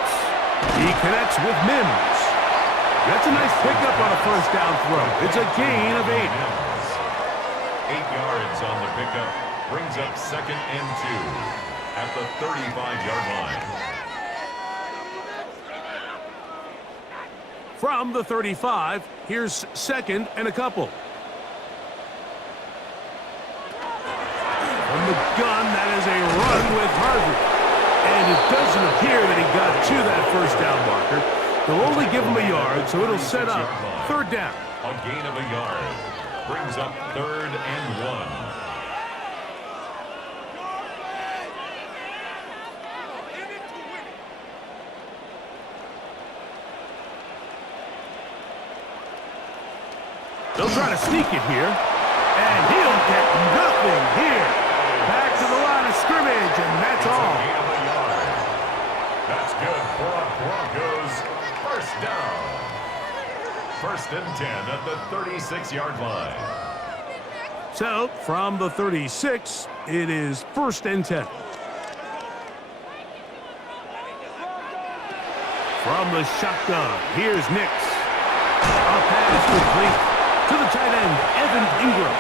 He connects with Mims. That's a nice pickup on a first down throw. It's a gain of 8. 8 yards on the pickup brings up 2nd and 2 at the 35-yard line. From the 35, here's 2nd and a couple. From the gun, that is a run with Harvey. And it doesn't appear that he got to that first down marker. They'll only give him a yard, so it'll set up 3rd down. A gain of a yard brings up 3rd and 1. They'll try to sneak it here, and he'll get nothing here. Back to the line of scrimmage, and that's all. That's good for a Broncos first down. 1st and 10 at the 36-yard line. So, from the 36, it is 1st and 10. From the shotgun, here's Nix. A pass complete to the tight end, Evan Ingram.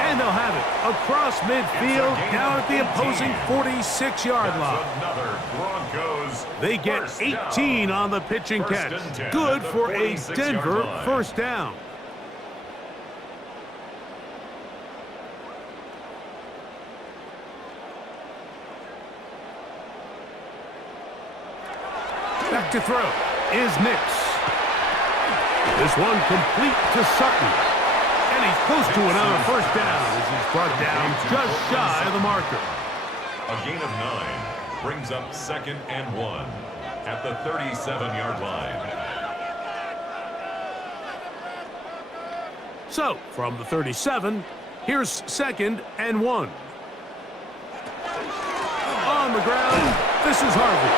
And they'll have it across midfield down at the opposing 46-yard line. They get 18 on the pitch and catch. Good for a Denver first down. Back to throw is Nix. This one complete to Sutton. And he's close to another first down as he's brought down just shy of the marker. A gain of 9 brings up 2nd and 1 at the 37-yard line. So, from the 37, here's 2nd and 1. On the ground, this is Harvey.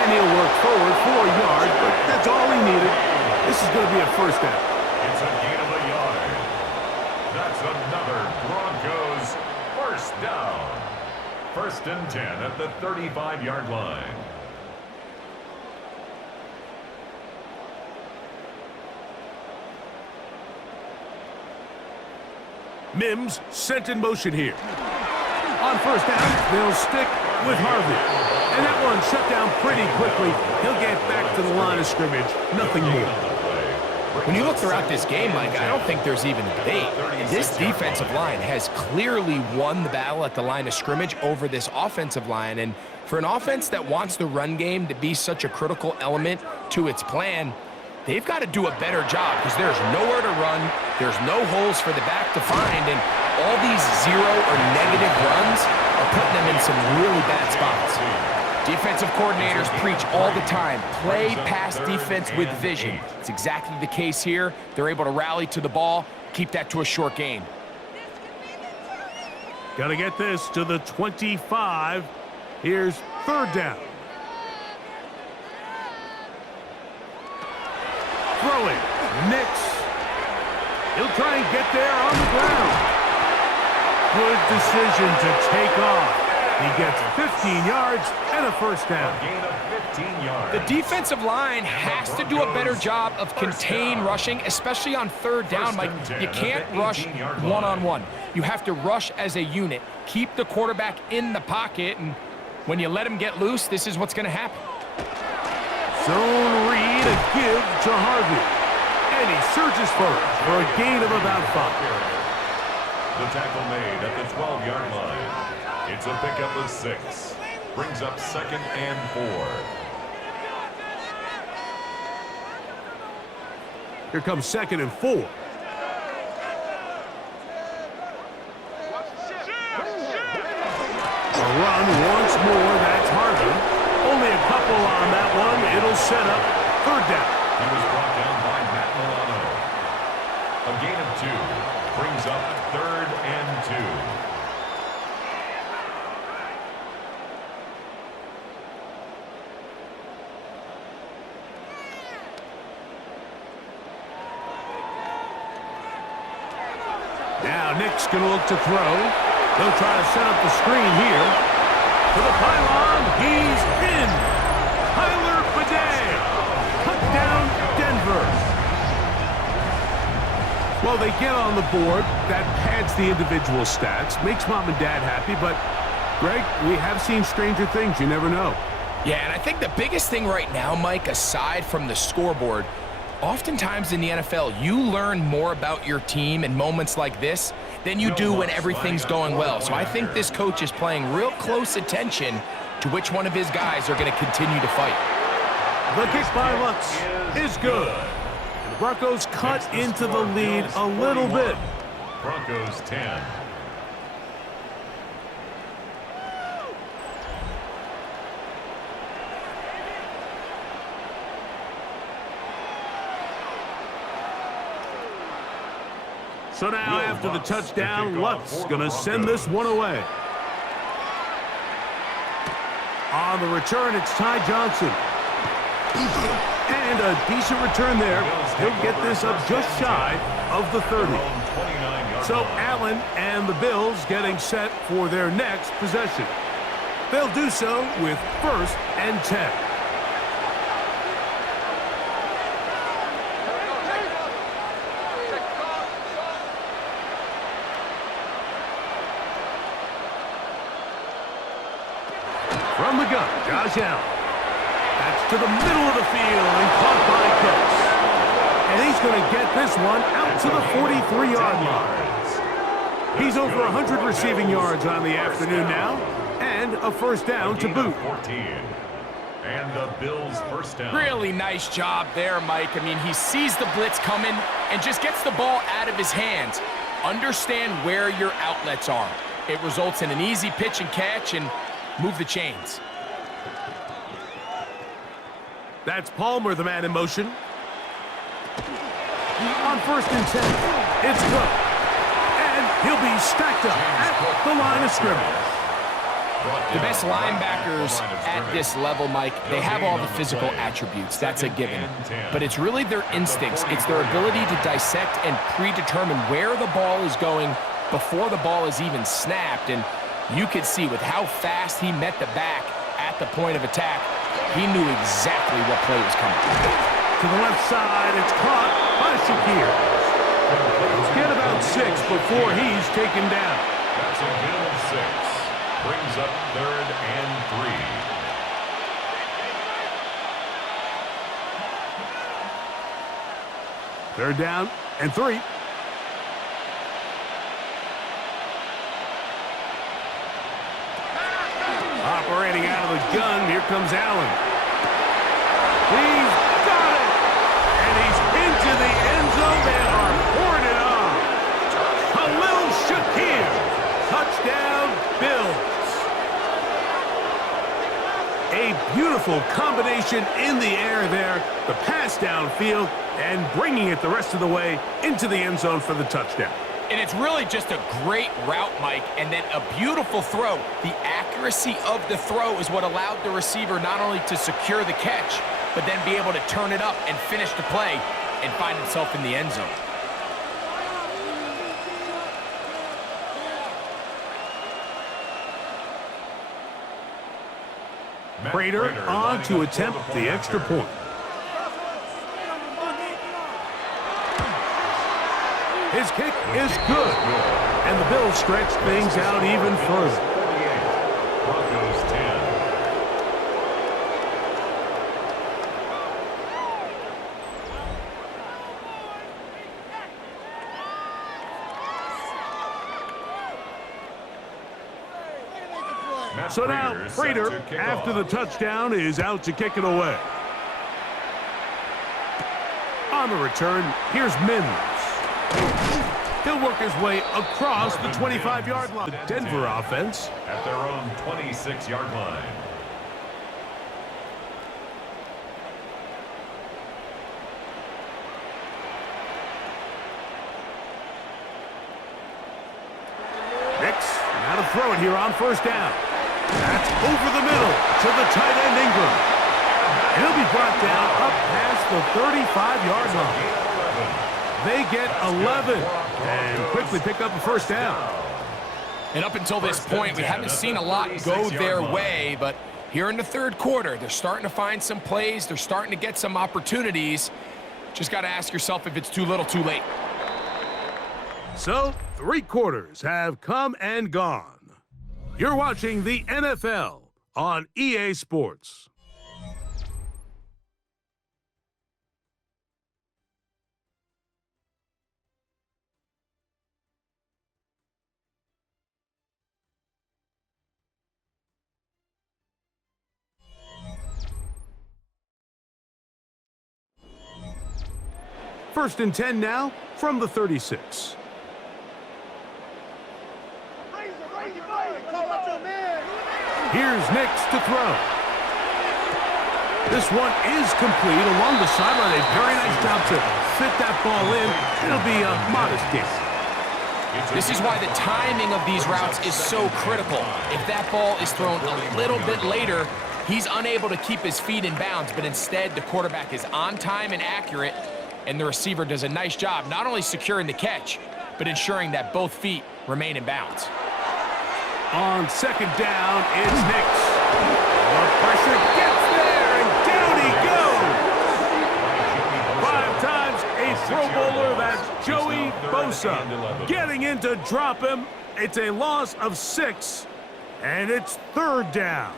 And he'll work forward for a yard, but that's all he needed. This is going to be a first down. It's a gain of a yard. That's another Broncos first down. 1st and 10 at the 35-yard line. Mims sent in motion here. On first down, they'll stick with Harvey. And that one shut down pretty quickly. He'll get back to the line of scrimmage. Nothing more. When you look throughout this game, Mike, I don't think there's even a debate. This defensive line has clearly won the battle at the line of scrimmage over this offensive line. And for an offense that wants the run game to be such a critical element to its plan, they've got to do a better job because there's nowhere to run. There's no holes for the back to find. And all these 0 or negative runs are putting them in some really bad spots. Defensive coordinators preach all the time, play pass defense with vision. It's exactly the case here. They're able to rally to the ball, keep that to a short gain. Got to get this to the 25. Here's 3rd down. Throwing. Nix. He'll try and get there on the ground. Good decision to take off. He gets 15 yards and a first down. A gain of 15 yards. The defensive line has to do a better job of contain rushing, especially on 3rd down. Like, you can't rush one-on-one. You have to rush as a unit. Keep the quarterback in the pocket, and when you let him get loose, this is what's going to happen. Zone read, a give to Harvey. And he surges forward for a gain of about 5. The tackle made at the 12-yard line. It's a pickup of 6. Brings up 2nd and 4. Here comes 2nd and 4. A run once more, that's Harvey. Only a couple on that one. It'll set up 3rd down. He was brought down by Matt Milano. A gain of 2 brings up 3rd and 2. Now Nick's going to look to throw. He'll try to set up the screen here. To the pylon, he's in. Tyler Bidet. Touchdown, Denver. Well, they get on the board. That pads the individual stats. Makes mom and dad happy, but Greg, we have seen stranger things. You never know. Yeah, and I think the biggest thing right now, Mike, aside from the scoreboard, oftentimes in the NFL, you learn more about your team in moments like this than you do when everything's going well. So I think this coach is paying real close attention to which one of his guys are going to continue to fight. The kick by Lutz is good. And the Broncos cut into the lead a little bit. Broncos 10. So now, after the touchdown, Lutz going to send this one away. On the return, it's Ty Johnson. And a decent return there. He'll get this up just shy of the 30. So Allen and the Bills getting set for their next possession. They'll do so with 1st and 10. From the gun, Josh Allen. That's to the middle of the field and caught by Cooks. And he's going to get this one out to the 43-yard line. He's over 100 receiving yards on the afternoon now, and a first down to boot. 14. And the Bills first down. Really nice job there, Mike. I mean, he sees the blitz coming and just gets the ball out of his hands. Understand where your outlets are. It results in an easy pitch and catch, and move the chains. That's Palmer, the man in motion. On 1st and 10, it's Cook. And he'll be stacked up at the line of scrimmage. The best linebackers at this level, Mike, they have all the physical attributes. That's a given. But it's really their instincts. It's their ability to dissect and predetermine where the ball is going before the ball is even snapped. And you could see with how fast he met the back at the point of attack, he knew exactly what play was coming. To the left side, it's caught by Shakir. He'll get about 6 before he's taken down. That's a gain of 6. Brings up 3rd and 3. 3rd down and 3. Operating out of the gun, here comes Allen. He's got it! And he's into the end zone. They are pouring it on. Khalil Shakir. Touchdown, Bills. A beautiful combination in the air there. The pass downfield and bringing it the rest of the way into the end zone for the touchdown. And it's really just a great route, Mike, and then a beautiful throw. The accuracy of the throw is what allowed the receiver not only to secure the catch, but then be able to turn it up and finish the play and find himself in the end zone. Prater on to attempt the extra point. His kick is good. And the Bills stretch things out even further. Broncos 10. So now Prater, after the touchdown, is out to kick it away. On the return, here's Mims. He'll work his way across the 25-yard line. The Denver offense At their own 26-yard line. Nix, now to throw it here on 1st down. That's over the middle to the tight end Ingram. He'll be brought down up past the 35-yard line. They get 11 and quickly pick up a 1st down. And up until this point, we haven't seen a lot go their way, but here in the 3rd quarter, they're starting to find some plays. They're starting to get some opportunities. Just got to ask yourself if it's too little, too late. So, 3 quarters have come and gone. You're watching the NFL on EA Sports. First and 10 now from the 36. Here's Nix to throw. This one is complete along the sideline. A very nice job to fit that ball in. It'll be a modest gain. This is why the timing of these routes is so critical. If that ball is thrown a little bit later, he's unable to keep his feet in bounds, but instead the quarterback is on time and accurate, and the receiver does a nice job not only securing the catch, but ensuring that both feet remain in bounds. On 2nd down, it's Nix. The pressure gets there, and down he goes. 5 times a Pro Bowler, that's Joey Bosa. Getting in to drop him. It's a loss of 6, and it's 3rd down.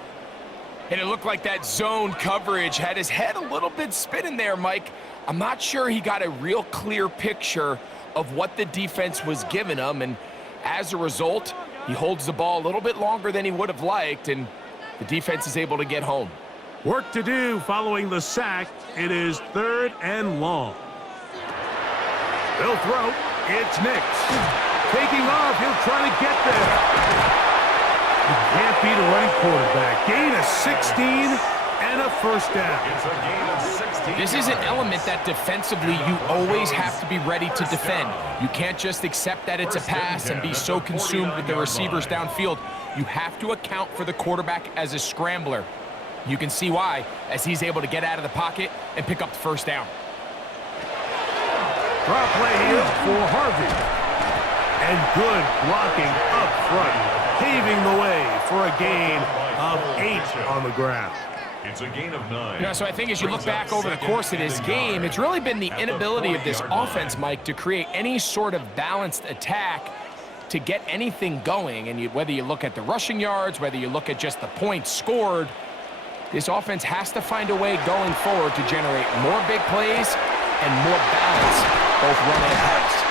And it looked like that zone coverage had his head a little bit spinning there, Mike. I'm not sure he got a real clear picture of what the defense was giving him, and as a result, he holds the ball a little bit longer than he would have liked, and the defense is able to get home. Work to do following the sack. It is 3rd and long. They'll throw. It's Nix. Taking off. He'll try to get there. You can't beat a running quarterback. Gain of 16 and a first down. It's a gain of 16. This is an element that defensively you always have to be ready to defend. You can't just accept that it's a pass and be so consumed with the receivers downfield. You have to account for the quarterback as a scrambler. You can see why, as he's able to get out of the pocket and pick up the first down. Draw play here for Harvey. And good blocking up front, paving the way for a gain of 8 on the ground. It's a gain of 9. Yeah, so I think as you look back over the course of this game, it's really been the inability of this offense, Mike, to create any sort of balanced attack to get anything going. And whether you look at the rushing yards, whether you look at just the points scored, this offense has to find a way going forward to generate more big plays and more balance, both run and pass.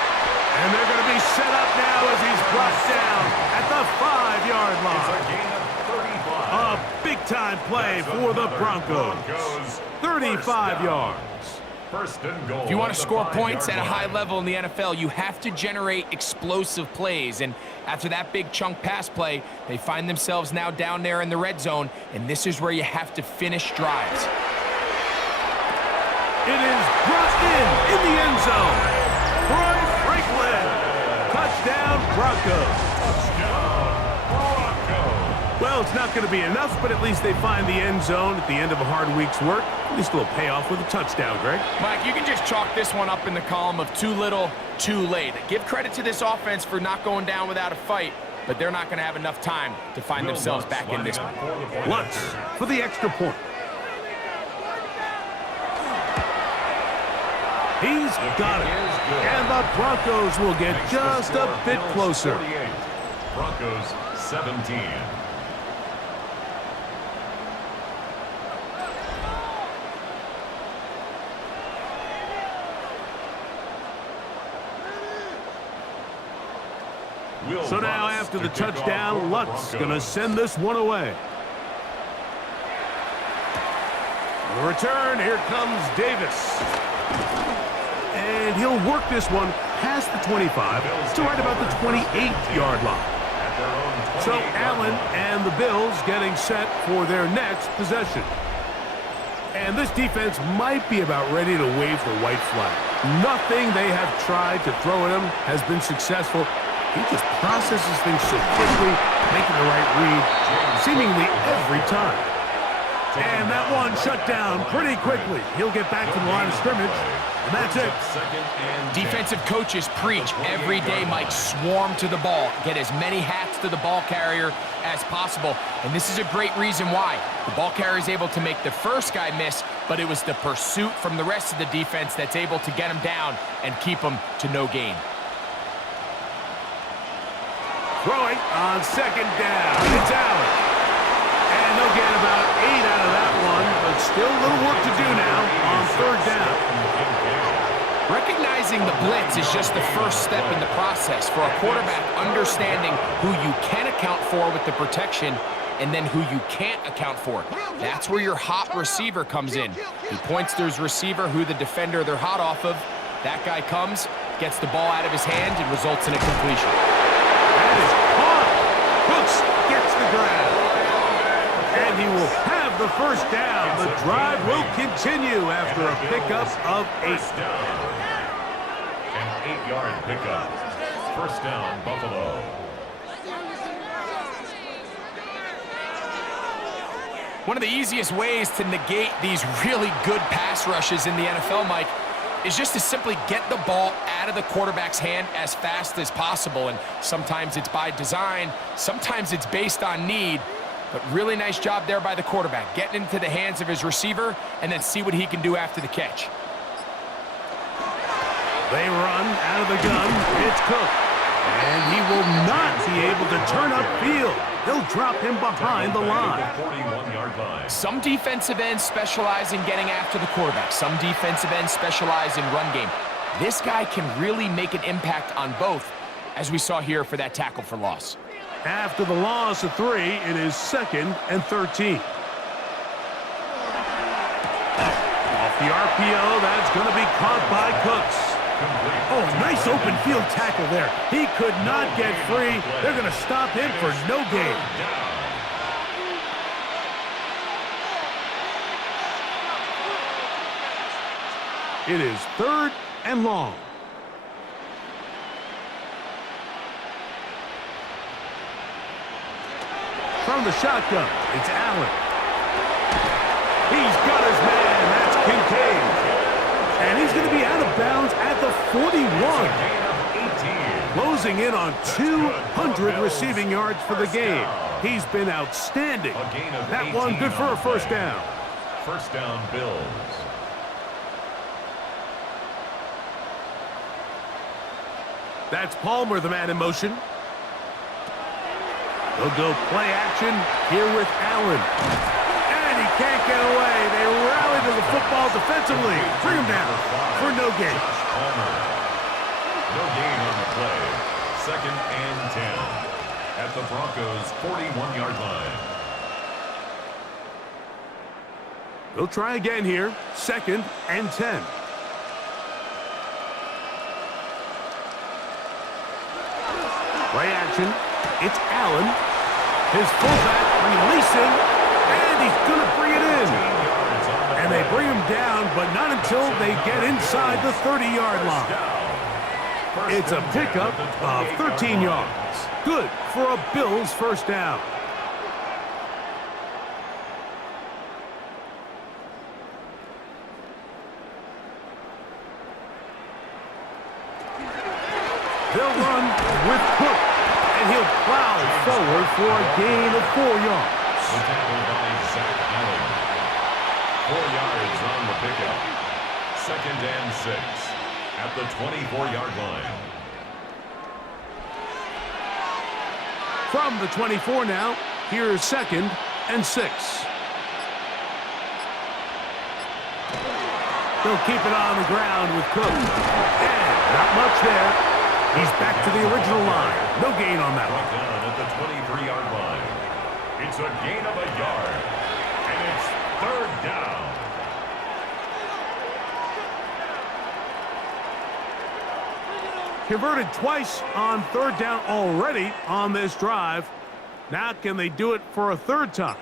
And they're going to be set up now as he's brought down at the 5-yard It's line. a gain of 35. A big-time play for the Broncos. 35 yards. First and goal. If you want to at the score 5-yard points at a high line. level in the NFL, you have to generate explosive plays. And after that big chunk pass play, they find themselves now down there in the red zone, and this is where you have to finish drives. It is brought in the end zone. Troy Franklin. Touchdown, Broncos. Well, it's not going to be enough, but at least they find the end zone at the end of a hard week's work. At least a little payoff with a touchdown, Greg. Mike, you can just chalk this one up in the column of too little, too late. Give credit to this offense for not going down without a fight, but they're not going to have enough time to find themselves back in this one. Lutz for the extra point. He's got it. And the Broncos will get just a bit closer. 48. Broncos 17. So now after the touchdown, Lutz going to send this one away. On the return, here comes Davis. And he'll work this one past the 25 to right about the 28-yard line. So Allen and the Bills getting set for their next possession. And this defense might be about ready to wave the white flag. Nothing they have tried to throw at him has been successful. He just processes things so quickly, making the right read, seemingly every time. And that one shut down pretty quickly. He'll get back to the line of scrimmage, and that's it. Defensive coaches preach every day, Mike, swarm to the ball. Get as many hats to the ball carrier as possible. And this is a great reason why. The ball carrier is able to make the first guy miss, but it was the pursuit from the rest of the defense that's able to get him down and keep him to no gain. Throwing on second down. It's Allen. And they'll get about 8 out of that one, but still a little work to do now on third down. Recognizing the blitz is just the first step in the process for a quarterback understanding who you can account for with the protection and then who you can't account for. That's where your hot receiver comes in. He points to his receiver, who the defender they're hot off of. That guy comes, gets the ball out of his hand, and results in a completion. That is caught. Brooks gets the grab. And he will have the first down. The drive will continue after a pickup of 8. An 8-yard pickup. First down, Buffalo. One of the easiest ways to negate these really good pass rushes in the NFL, Mike, is just to simply get the ball out of the quarterback's hand as fast as possible. And sometimes it's by design, sometimes it's based on need, but really nice job there by the quarterback, getting into the hands of his receiver and then see what he can do after the catch. They run out of the gun. It's Cook. And he will not be able to turn upfield. They'll drop him behind the line. 41-yard line. Some defensive ends specialize in getting after the quarterback. Some defensive ends specialize in run game. This guy can really make an impact on both, as we saw here for that tackle for loss. After the loss of 3, it is 2nd and 13. Off the RPO, that's going to be caught by Cooks. complete. Oh, nice open field tackle there. He could not get free. They're going to stop him for no gain. It is 3rd and long. From the shotgun, it's Allen. He's got his man. That's Kincaid. And he's going to be out of bounds at the 41. Closing in on 200 receiving yards for the game. He's been outstanding. That one good for a first down. First down, Bills. That's Palmer, the man in motion. They'll go play action here with Allen. And he can't get away. They rally to the football defensively. Bring him down for no gain. No gain on the play. 2nd and 10 at the Broncos' 41-yard line. They'll try again here. 2nd and 10. Play action. It's Allen. His fullback releasing. And he's going to bring it in. And they bring him down, but not until they get inside the 30-yard line. It's a pickup of 13 yards. Good for a Bills first down. They'll run with Cook, and he'll plow forward for a gain of 4 yards. The tackle by Zach Allen. 4 yards on the pickup. 2nd and 6 at the 24-yard line. From the 24 now, here's 2nd and 6. They'll keep it on the ground with Cook. And not much there. He's back to the original line. No gain on that one. Down at the 23-yard line. It's a gain of a yard. And it's 3rd down. Converted twice on 3rd down already on this drive. Now can they do it for a 3rd time?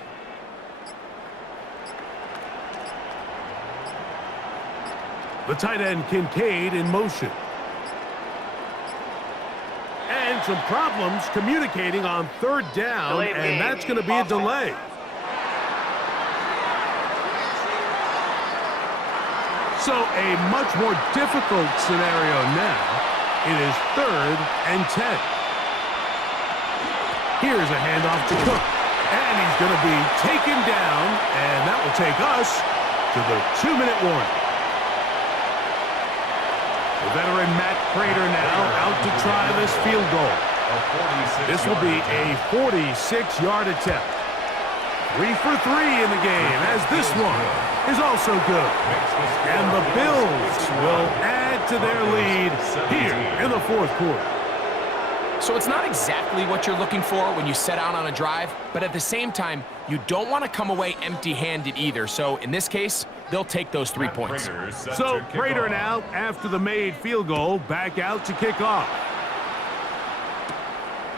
The tight end Kincaid in motion. And some problems communicating on 3rd down, and that's going to be a delay. So a much more difficult scenario now. It is 3rd and 10. Here's a handoff to Cook. And he's going to be taken down, and that will take us to the 2-minute warning. The veteran Matt Prater now out to try this field goal. This will be a 46-yard attempt. 3 for 3 in the game, as this one is also good. And the Bills will add to their lead here in the 4th quarter. So it's not exactly what you're looking for when you set out on a drive, but at the same time, you don't want to come away empty-handed either. So in this case, they'll take those 3 points. So Prater now, after the made field goal, back out to kick off.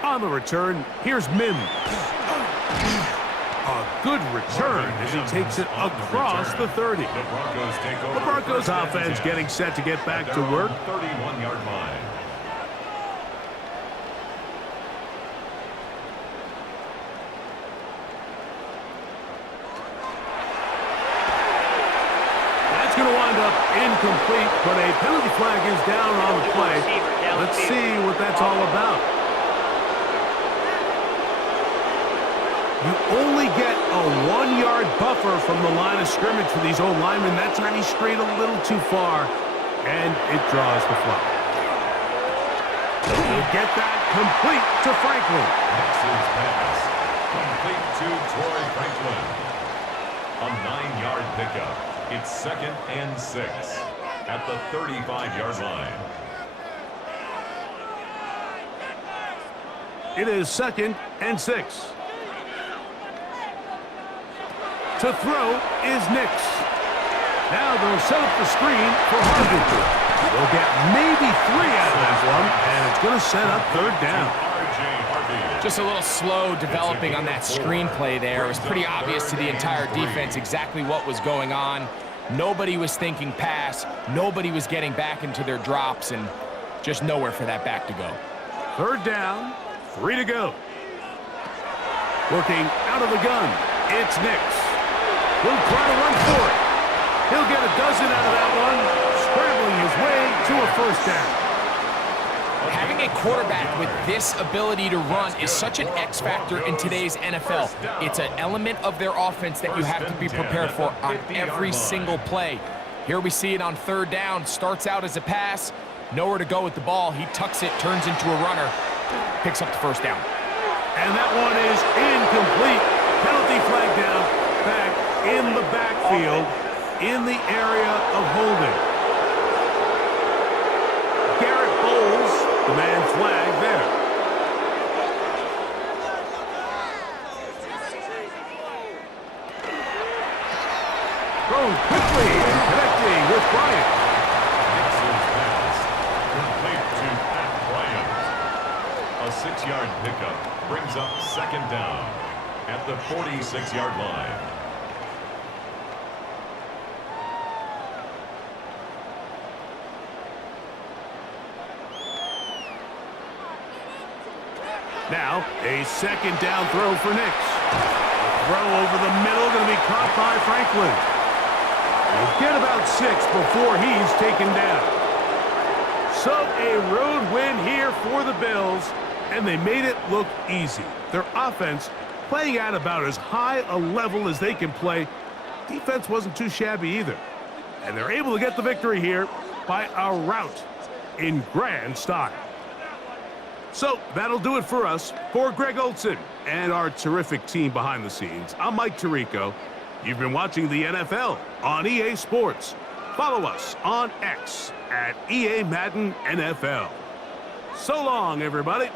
On the return, here's Mims. A good return as he takes it across the 30. The Broncos offense getting set to get back to work. 31-yard line. That's going to wind up incomplete, but a penalty flag is down on the play. Let's see what that's all about. You only get a 1-yard buffer from the line of scrimmage for these old linemen. That's how he strayed a little too far, and it draws the flag. He'll get that complete to Franklin. Nixon's pass. Complete to Troy Franklin. A 9-yard pickup. It's 2nd and 6 at the 35-yard line. It is 2nd and 6. To throw is Nix. Now they'll set up the screen for Harvey. They'll get maybe going to set up third down. Just a little slow developing on that screenplay there. It was pretty obvious to the entire defense exactly what was going on. Nobody was thinking pass. Nobody was getting back into their drops, and just nowhere for that back to go. Third down, 3 to go. Working out of the gun, it's Nix. He'll try to run for it. He'll get a dozen out of that one, scrambling his way to a first down. Having a quarterback with this ability to run is such an X factor in today's NFL. It's an element of their offense that you have to be prepared for on every single play. Here we see it on third down. Starts out as a pass, nowhere to go with the ball. He tucks it, turns into a runner, picks up the first down. And that one is incomplete. Penalty flag down, back in the backfield, in the area of holding. Garrett Bowles, the man flag there. Thrown quickly and connecting with Bryant. Nixon's pass complete to Pat Bryant. A 6-yard pickup brings up second down at the 46-yard line. Now, a second down throw for Nix. Throw over the middle, going to be caught by Franklin. He'll get about 6 before he's taken down. So a road win here for the Bills, and they made it look easy. Their offense playing at about as high a level as they can play. Defense wasn't too shabby either. And they're able to get the victory here by a rout in grand style. So that'll do it for us. For Greg Olson and our terrific team behind the scenes, I'm Mike Tirico. You've been watching the NFL on EA Sports. Follow us on X at EA Madden NFL. So long, everybody.